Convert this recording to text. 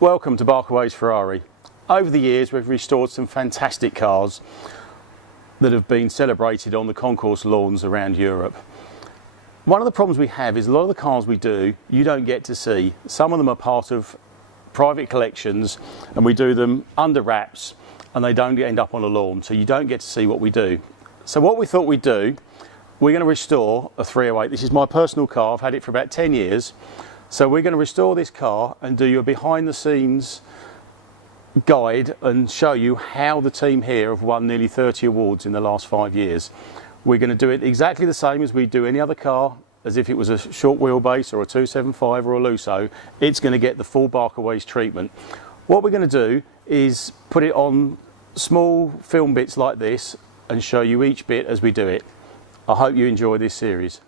Welcome to Barkaways Ferrari. Over the years we've restored some fantastic cars that have been celebrated on the concourse lawns around Europe. One of the problems we have is a lot of the cars we do you don't get to see. Some of them are part of private collections and we do them under wraps and they don't end up on a lawn, so you don't get to see what we do. So what we thought we'd do, we're going to restore a 308. This is my personal car, I've had it for about 10 years. So we're going to restore this car and do you a behind the scenes guide and show you how the team here have won nearly 30 awards in the last 5 years. We're going to do it exactly the same as we do any other car, as if it was a short wheelbase or a 275 or a Lusso. It's going to get the full Barkaways treatment. What we're going to do is put it on small film bits like this and show you each bit as we do it. I hope you enjoy this series.